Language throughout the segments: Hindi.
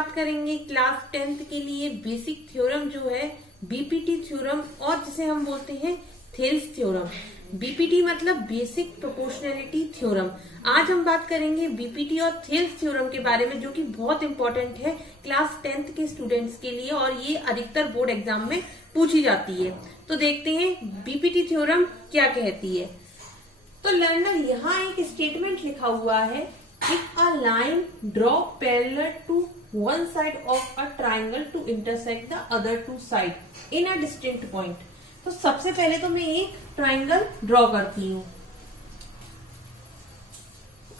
बात करेंगे क्लास 10th के लिए बेसिक थ्योरम जो है बीपीटी थ्योरम, और जिसे हम बोलते हैं थेल्स थ्योरम। बीपीटी मतलब बेसिक प्रोपोर्शनैलिटी थ्योरम। आज हम बात करेंगे बीपीटी और थेल्स थ्योरम के बारे में, जो कि बहुत इंपॉर्टेंट है क्लास 10th के स्टूडेंट्स के लिए, और ये अधिकतर बोर्ड एग्जाम में पूछी जाती है। तो देखते हैं बीपीटी थ्योरम क्या कहती है। तो लर्नर, यहाँ एक स्टेटमेंट लिखा हुआ है, if a line draw parallel to one side of a triangle to intersect the other two side in a distinct point। तो सबसे पहले तो मैं एक ट्राइंगल ड्रॉ करती हूँ।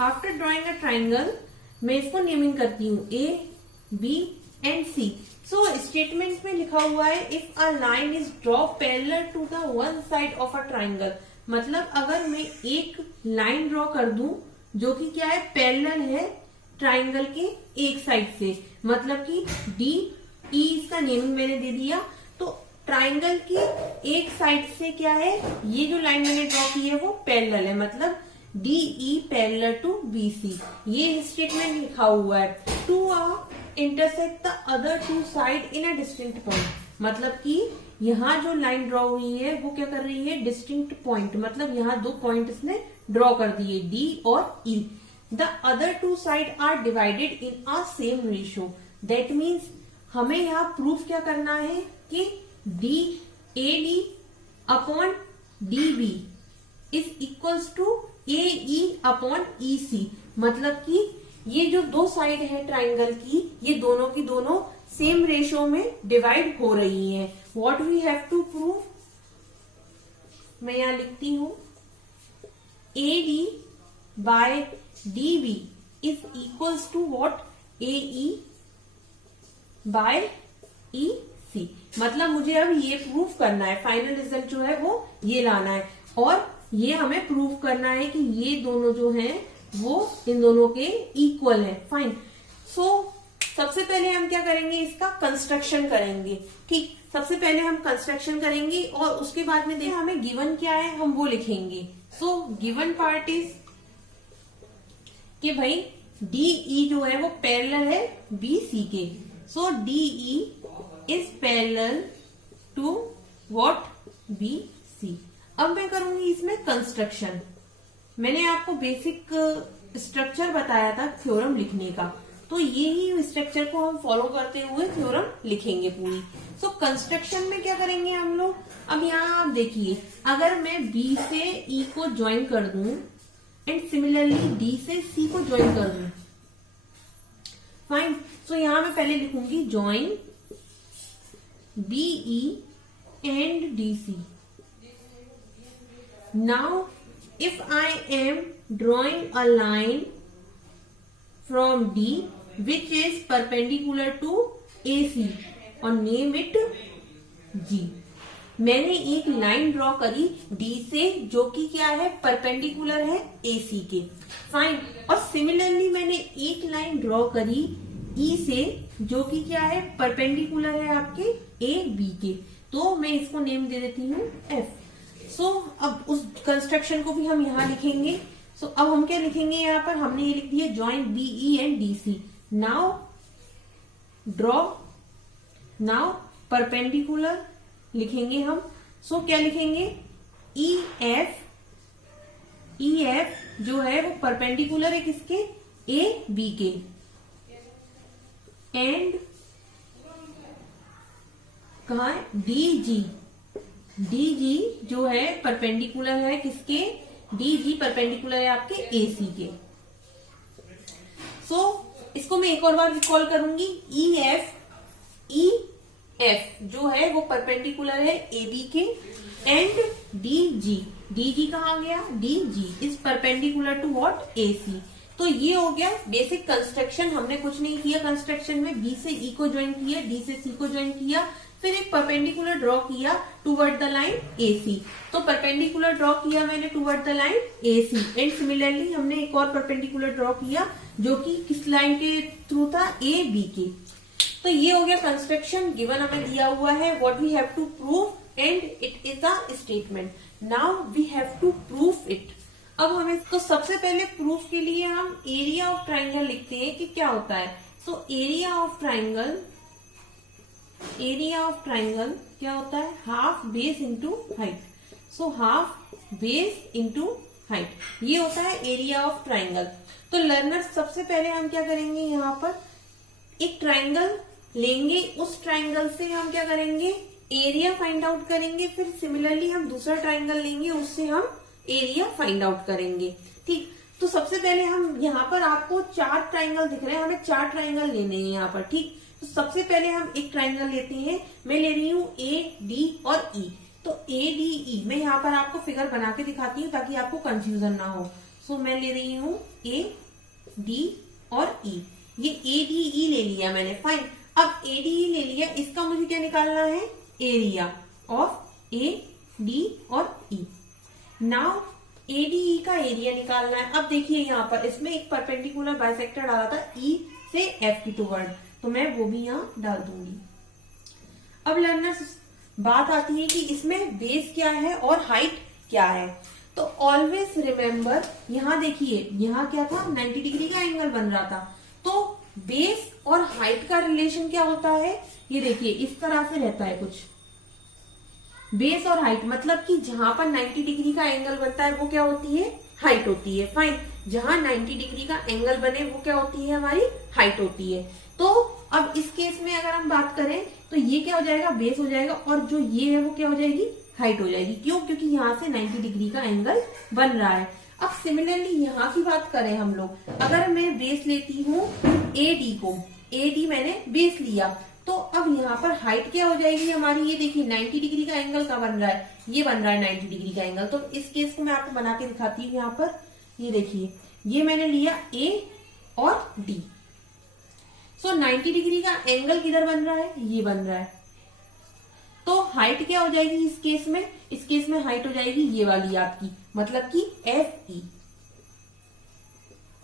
आफ्टर ड्रॉइंग अ ट्राइंगल मैं इसको नेमिंग करती हूँ A, B and C। So statement में लिखा हुआ है if a line is draw parallel to the one side of a triangle, मतलब अगर मैं एक लाइन ड्रॉ कर दूं जो कि क्या है, पैरेलल है ट्राइंगल के एक साइड से, मतलब कि डी ई, इसका नेमिंग मैंने दे दिया। तो ट्राइंगल की एक साइड से क्या है, ये जो लाइन मैंने ड्रॉ की है वो पैरेलल है, मतलब D E parallel to B C. ये स्टेटमेंट लिखा हुआ है। To intersect the other two side in a distinct point, मतलब कि यहाँ जो लाइन ड्रॉ हुई है वो क्या कर रही है, डिस्टिंक्ट पॉइंट, मतलब यहाँ दो पॉइंट इसने ड्रॉ कर दिए डी और ई। The other two sides are divided in a same ratio। That means हमें यहाँ प्रूफ क्या करना है कि D A D upon D B is equals to A E upon E C, मतलब कि ये जो दो साइड है ट्राइंगल की, ये दोनों की दोनों सेम रेशियो में डिवाइड हो रही हैं। What we have to prove, मैं यहाँ लिखती हूँ A D by dB is equals to what, AE by EC। मतलब मुझे अब ये प्रूफ करना है, फाइनल रिजल्ट जो है वो ये लाना है, और ये हमें प्रूफ करना है कि ये दोनों जो हैं वो इन दोनों के इक्वल है। फाइन। सो सबसे पहले हम क्या करेंगे, इसका कंस्ट्रक्शन करेंगे। ठीक, सबसे पहले हम कंस्ट्रक्शन करेंगे और उसके बाद में देखिए हमें गिवन क्या है, हम वो लिखेंगे। सो गिवन पार्ट इज कि भाई डी ई जो है वो पैरेलल है बी सी के। So D E is parallel to what, B C. अब मैं करूंगी इसमें कंस्ट्रक्शन। मैंने आपको बेसिक स्ट्रक्चर बताया था थ्योरम लिखने का, तो यही स्ट्रक्चर को हम फॉलो करते हुए थ्योरम लिखेंगे पूरी। सो कंस्ट्रक्शन में क्या करेंगे हम लोग, अब यहाँ आप देखिए, अगर मैं बी से ई को ज्वाइन कर दूं एंड सिमिलरली डी से सी को ज्वाइन कर दूं, फाइन। सो यहां मैं पहले लिखूंगी join B E and D C. Now if I am drawing a line from D which is perpendicular to A C और नेम इट जी। मैंने एक लाइन ड्रॉ करी डी से जो कि क्या है, परपेंडिकुलर है ए सी के, फाइन। और सिमिलरली मैंने एक लाइन ड्रॉ करी ई से जो कि क्या है, परपेंडिकुलर है आपके ए बी के, तो मैं इसको नेम दे देती हूँ एफ। सो अब उस कंस्ट्रक्शन को भी हम यहाँ लिखेंगे। सो अब हम क्या लिखेंगे, यहाँ पर हमने ये लिख दिया join B E and D C. Now draw, now perpendicular लिखेंगे हम। सो क्या लिखेंगे, ई एफ जो है वो परपेंडिकुलर है किसके, ए बी के, एंड कहा है डी जी जो है परपेंडिकुलर है किसके, डी जी परपेंडिकुलर है आपके ए सी के। सो इसको मैं एक और बार रिकॉल करूंगी, ई एफ जो है वो परपेंडिकुलर है ए बी के, एंड डी जी कहाँ गया, D G is perpendicular to what, A C. तो ये हो गया बेसिक कंस्ट्रक्शन। हमने कुछ नहीं किया कंस्ट्रक्शन में, बी से ई को ज्वाइन किया, डी से सी को ज्वाइन किया, फिर एक परपेंडिकुलर ड्रॉ किया toward the line A C. तो परपेंडिकुलर ड्रॉ किया मैंने toward the line A C, and similarly हमने एक और परपेंडिकुलर ड्रॉ किया जो कि किस लाइन के थ्रू था, ए बी के। तो ये हो गया कंस्ट्रक्शन। गिवन हमें दिया हुआ है what we have to prove and it is a statement. Now we have to prove it. अब हमें तो सबसे पहले प्रूफ के लिए हम एरिया ऑफ ट्राइंगल लिखते हैं कि क्या होता है। सो एरिया ऑफ ट्राइंगल क्या होता है, half base into height. So half base into height, ये होता है एरिया ऑफ ट्राइंगल। तो लर्नर्स सबसे पहले हम क्या करेंगे, यहाँ पर एक ट्राइंगल लेंगे, उस ट्राइंगल से हम क्या करेंगे, एरिया फाइंड आउट करेंगे। फिर सिमिलरली हम दूसरा ट्राइंगल लेंगे, उससे हम एरिया फाइंड आउट करेंगे। ठीक, तो सबसे पहले हम यहाँ पर आपको 4 ट्राइंगल दिख रहे हैं, हमें 4 ट्राइंगल लेने हैं यहाँ पर। ठीक, तो सबसे पहले हम एक ट्राइंगल लेते हैं। मैं ले रही हूँ ए, डी और ई। तो ए, डी, ई मैं यहाँ पर आपको फिगर बना के दिखाती हूँ ताकि आपको कंफ्यूजन ना हो। सो मैं ले रही हूँ ए, डी और ई। ये ए, डी, ई ले लिया मैंने, फाइन। अब ए, डी, ई ले लिया, इसका मुझे क्या निकालना है, एरिया ऑफ ए, डी और ई। नाउ ए, डी, ई का एरिया निकालना है। अब देखिए यहाँ पर इसमें एक परपेंडिकुलर बाइसेक्टर डाला था ई से एफ की टूवर्ड, तो मैं वो भी यहाँ डाल दूंगी। अब लर्नर्स बात आती है कि इसमें बेस क्या है और हाइट क्या है। तो ऑलवेज रिमेम्बर, यहाँ देखिए यहाँ क्या था, 90 डिग्री का एंगल बन रहा था। तो बेस और हाइट का रिलेशन क्या होता है, ये देखिए इस तरह से रहता है कुछ। बेस और हाइट मतलब कि जहां पर 90 डिग्री का एंगल बनता है वो क्या होती है, हाइट होती है, फाइन। जहां 90 डिग्री का एंगल बने वो क्या होती है, हमारी हाइट होती है। तो अब इस केस में अगर हम बात करें तो ये क्या हो जाएगा, बेस हो जाएगा, और जो ये है वो क्या हो जाएगी, हाइट हो जाएगी। क्यों, क्योंकि यहाँ से 90 डिग्री का एंगल बन रहा है। अब सिमिलरली यहाँ की बात करें हम लोग, अगर मैं बेस लेती हूँ ए, डी को, ए, डी मैंने बेस लिया, तो अब यहाँ पर हाइट क्या हो जाएगी हमारी, ये देखिए 90 डिग्री का एंगल का बन रहा है, ये बन रहा है 90 डिग्री का एंगल। तो इस केस को मैं आपको बना के दिखाती हूँ। यहाँ पर ये देखिए, ये मैंने लिया ए और डी। सो 90 डिग्री का एंगल किधर बन रहा है, ये बन रहा है। तो हाइट क्या हो जाएगी इस केस में, इस केस में हाइट हो जाएगी ये वाली आपकी, मतलब कि एफ ई,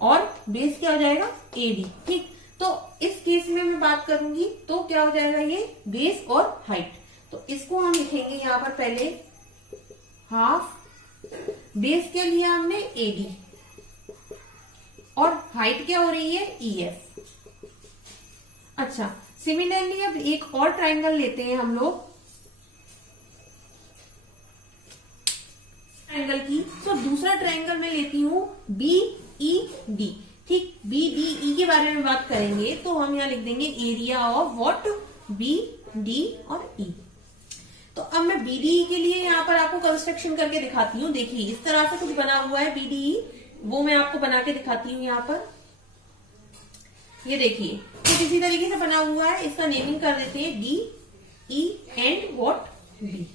और बेस क्या हो जाएगा, ए डी। ठीक, तो इस केस में मैं बात करूंगी तो क्या हो जाएगा, ये बेस और हाइट। तो इसको हम लिखेंगे यहाँ पर पहले हाफ, बेस क्या लिया हमने, ए डी, और हाइट क्या हो रही है, ई एफ। अच्छा, सिमिलरली अब एक और ट्राइंगल लेते हैं हम लोग ट्राइंगल की। तो दूसरा ट्राइंगल मैं लेती हूँ बी, ई, डी। ठीक, बी, डी, ई के बारे में बात करेंगे तो हम यहाँ लिख देंगे area of what, B, D और ई। तो अब मैं बी, डी, ई के लिए यहाँ पर आपको कंस्ट्रक्शन करके दिखाती हूँ। देखिए इस तरह से कुछ बना हुआ है बी, डी, ई, वो मैं आपको बना के दिखाती हूँ। यहाँ पर ये देखिए कुछ इसी तरीके से बना हुआ है, इसका नेमिंग कर देते हैं D, E and what, B.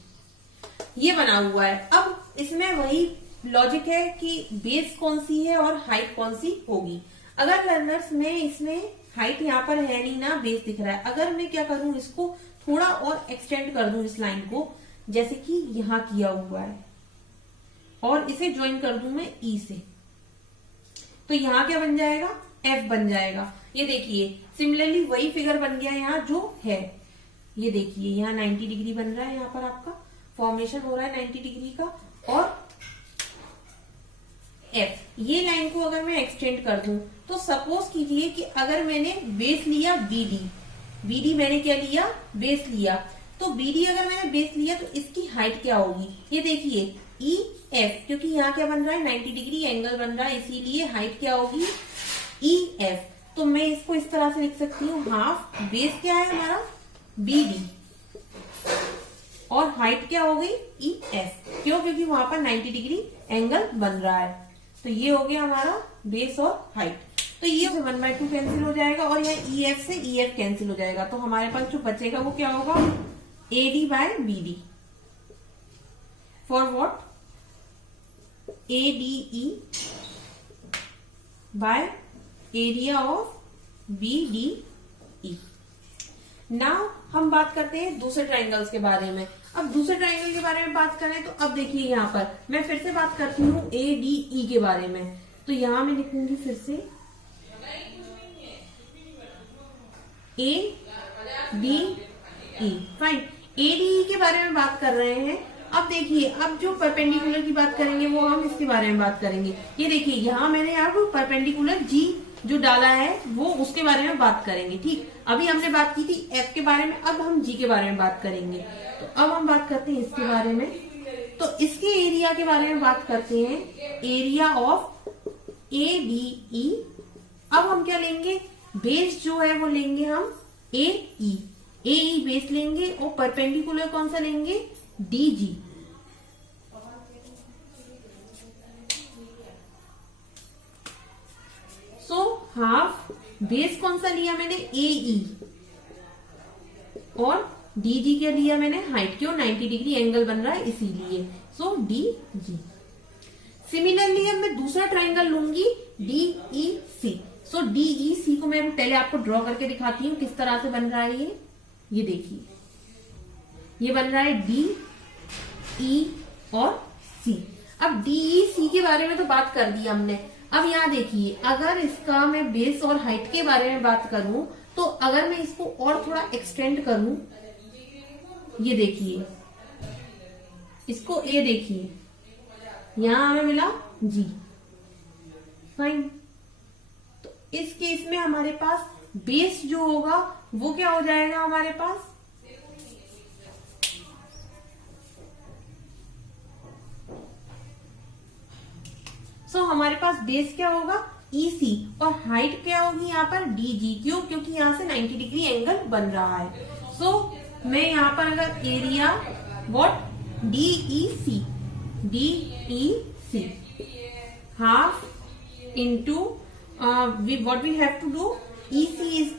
ये बना हुआ है। अब इसमें वही लॉजिक है कि बेस कौन सी है और हाइट कौन सी होगी। अगर लर्नर्स में इसमें हाइट यहाँ पर है नहीं ना, बेस दिख रहा है, अगर मैं क्या करूं, इसको थोड़ा और एक्सटेंड कर दूं इस लाइन को, जैसे कि यहाँ किया हुआ है, और इसे ज्वाइन कर दूं मैं ई से, तो यहाँ क्या बन जाएगा, एफ बन जाएगा। ये देखिए सिमिलरली वही फिगर बन गया यहाँ जो है। ये देखिए यहाँ 90 डिग्री बन रहा है, यहाँ पर आपका फॉर्मेशन हो रहा है 90 डिग्री का, और एफ, ये लाइन को अगर मैं एक्सटेंड कर दूं तो सपोज कीजिए कि अगर मैंने बेस लिया बीडी, बीडी मैंने क्या लिया, बेस लिया, तो बीडी अगर मैंने बेस लिया तो इसकी हाइट क्या होगी, ये देखिए ई एफ, क्योंकि यहाँ क्या बन रहा है 90 डिग्री एंगल बन रहा है, इसीलिए हाइट क्या होगी, ई एफ। तो मैं इसको इस तरह से लिख सकती हूँ, हाफ बेस क्या है हमारा बीडी, और हाइट क्या हो गई ई एफ। क्यों, क्योंकि वहां पर 90 डिग्री एंगल बन रहा है। तो ये हो गया हमारा बेस और हाइट। तो ये 1/2 कैंसिल हो जाएगा, और यहाँ ई एफ से ई एफ कैंसिल हो जाएगा। तो हमारे पास जो बचेगा वो क्या होगा, A D by B D, for what, A D E by area of B D E. Now हम बात करते हैं दूसरे ट्राइंगल्स के बारे में। अब दूसरे ट्राइंगल के बारे में बात करें तो अब देखिए यहाँ पर मैं फिर से बात करती हूँ ए डी ई के बारे में। तो यहाँ मैं लिखूंगी फिर से ए डी ई, फाइन। ए डी ई के बारे में बात कर रहे हैं। अब देखिए, अब जो परपेंडिकुलर की बात करेंगे वो हम इसके बारे में बात करेंगे। ये देखिए यहाँ मैंने अब परपेंडिकुलर जी जो डाला है वो उसके बारे में बात करेंगे। ठीक, अभी हमने बात की थी एफ के बारे में, अब हम जी के बारे में बात करेंगे। तो अब हम बात करते हैं इसके बारे में। तो इसके एरिया के बारे में बात करते हैं, एरिया ऑफ ए डी ई। अब हम क्या लेंगे, बेस जो है वो लेंगे हम ए ई बेस लेंगे और परपेंडिकुलर कौन सा लेंगे, D G. So half base कौन सा लिया मैंने, ए ई, और डी जी क्या लिया मैंने, हाइट, क्यों 90 डिग्री एंगल बन रहा है इसीलिए। सो डी जी। सिमिलरली अब मैं दूसरा ट्राइंगल लूंगी डी ई सी। सो डी ई सी को मैं पहले आपको ड्रॉ करके दिखाती हूँ किस तरह से बन रहा है ये देखिए, ये बन रहा है डी ई और सी। अब डी ई सी के बारे में तो बात कर दी हमने। अब यहाँ देखिए, अगर इसका मैं बेस और हाइट के बारे में बात करूं, तो अगर मैं इसको और थोड़ा एक्सटेंड करूं, ये देखिए, इसको ए देखिए, यहां हमें मिला जी, फाइन। तो इस केस में हमारे पास बेस जो होगा वो क्या हो जाएगा हमारे पास, हमारे पास बेस क्या होगा EC, और हाइट क्या होगी यहाँ पर DG। क्यों, क्योंकि यहाँ से 90 डिग्री एंगल बन रहा है। मैं यहाँ पर अगर area what DEC half into what we have to do, EC is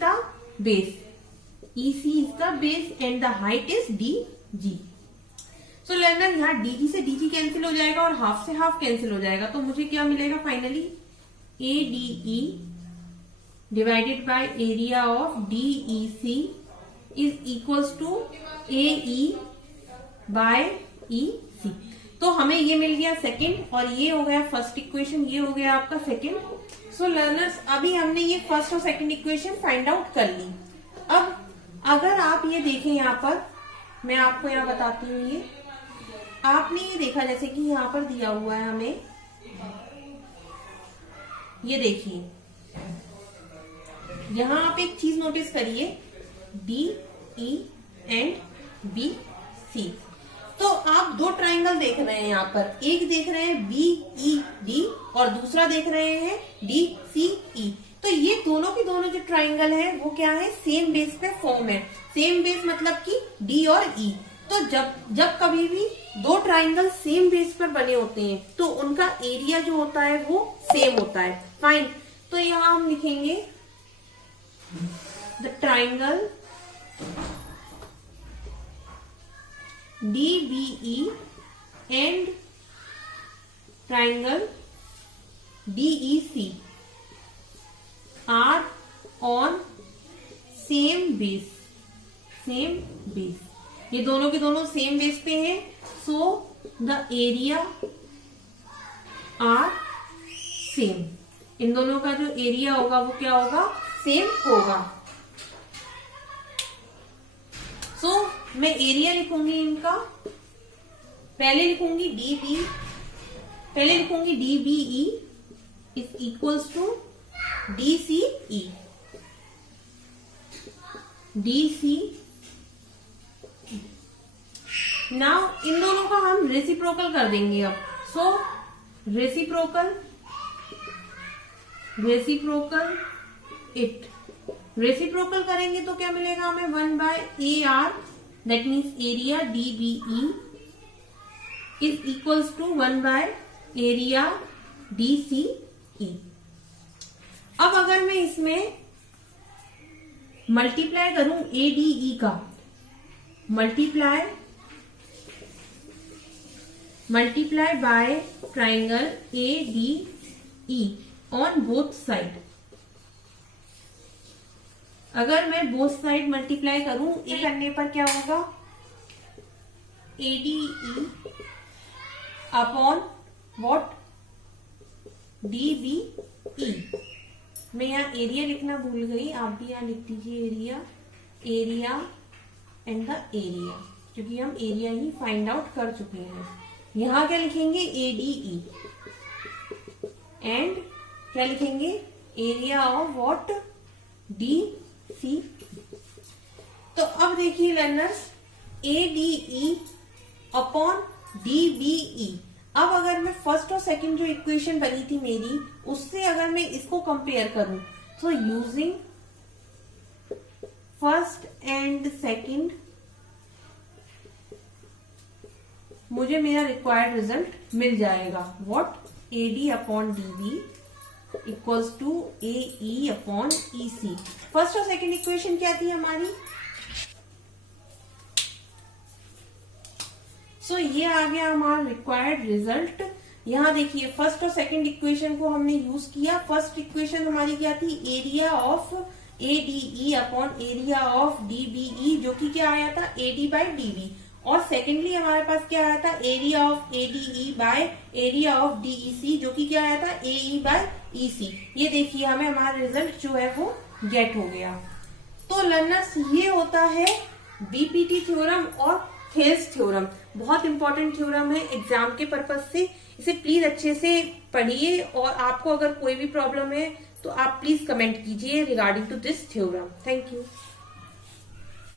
the base and the height is DG। So learner यहाँ DG से DG कैंसिल हो जाएगा और हाफ से हाफ कैंसिल हो जाएगा, तो मुझे क्या मिलेगा finally, ADE divided by area of DEC is equals to AE by EC। तो हमें ये मिल गया सेकंड, और ये हो गया फर्स्ट इक्वेशन, ये हो गया आपका सेकंड। सो लर्नर्स, अभी हमने ये फर्स्ट और सेकंड इक्वेशन फाइंड आउट कर ली। अब अगर आप ये देखें, यहाँ पर मैं आपको यहाँ बताती हूँ, ये आपने ये देखा जैसे कि यहाँ पर दिया हुआ है हमें, ये देखिए, यहाँ आप एक चीज नोटिस करिए, DE एंड BC। तो आप दो ट्राइंगल देख रहे हैं यहाँ पर, एक देख रहे हैं BED और दूसरा देख रहे हैं DCE। तो ये दोनों की दोनों जो ट्राइंगल है वो क्या है, सेम बेस पे फॉर्म है। सेम बेस मतलब कि D और E। तो जब कभी भी दो ट्राइंगल सेम बेस पर बने होते हैं तो उनका एरिया जो होता है वो सेम होता है। फाइन, तो यहां हम लिखेंगे the triangle DBE and triangle DEC are on same base. ये दोनों के दोनों सेम बेस पे हैं, so the area are same. इन दोनों का जो एरिया होगा वो क्या होगा, सेम होगा। मैं एरिया लिखूंगी इनका, पहले लिखूंगी DBE is equals to DCE। Now इन दोनों का हम रेसिप्रोकल कर देंगे अब। रेसिप्रोकल करेंगे तो क्या मिलेगा हमें, 1/AR, that means area DBE is equals to 1/एरिया DCE। अब अगर मैं इसमें मल्टीप्लाई करूं ADE का, multiply by triangle ADE on both side. अगर मैं बोथ साइड मल्टीप्लाई करूं, ए करने पर क्या होगा, ADE अपॉन व्हाट, DBE। मैं यहाँ एरिया लिखना भूल गई, आप भी यहाँ लिख दीजिए एरिया एंड द एरिया, क्योंकि हम एरिया ही फाइंड आउट कर चुके हैं। यहाँ क्या लिखेंगे, ADE एंड क्या लिखेंगे, area of what, D C. तो अब देखिए learners, A D E upon D B E. अब अगर मैं फर्स्ट और सेकंड जो इक्वेशन बनी थी मेरी, उससे अगर मैं इसको कंपेयर करूं, तो यूजिंग फर्स्ट एंड सेकंड मुझे मेरा रिक्वायर्ड रिजल्ट मिल जाएगा। What, A D upon D B equals to A E upon E C. First और सेकंड इक्वेशन क्या थी हमारी? सो ये आ गया हमारा रिक्वायर्ड रिजल्ट। यहाँ देखिए फर्स्ट और सेकंड इक्वेशन को हमने यूज किया। फर्स्ट इक्वेशन हमारी क्या थी? Area of A D E upon area of D B E, जो कि क्या आया था? A D by D B. और सेकेंडली हमारे पास क्या आया था? Area of A D E by area of D E C, जो कि क्या आया था? A E by E C. ये देखिए हमें हमारा रिजल्ट जो है वो गेट हो गया। तो लर्नर्स ये होता है बीपीटी थ्योरम और थेल्स थ्योरम। बहुत इंपॉर्टेंट थ्योरम है एग्जाम के पर्पज से। इसे प्लीज अच्छे से पढ़िए, और आपको अगर कोई भी प्रॉब्लम है तो आप प्लीज कमेंट कीजिए regarding to this theorem. Thank you.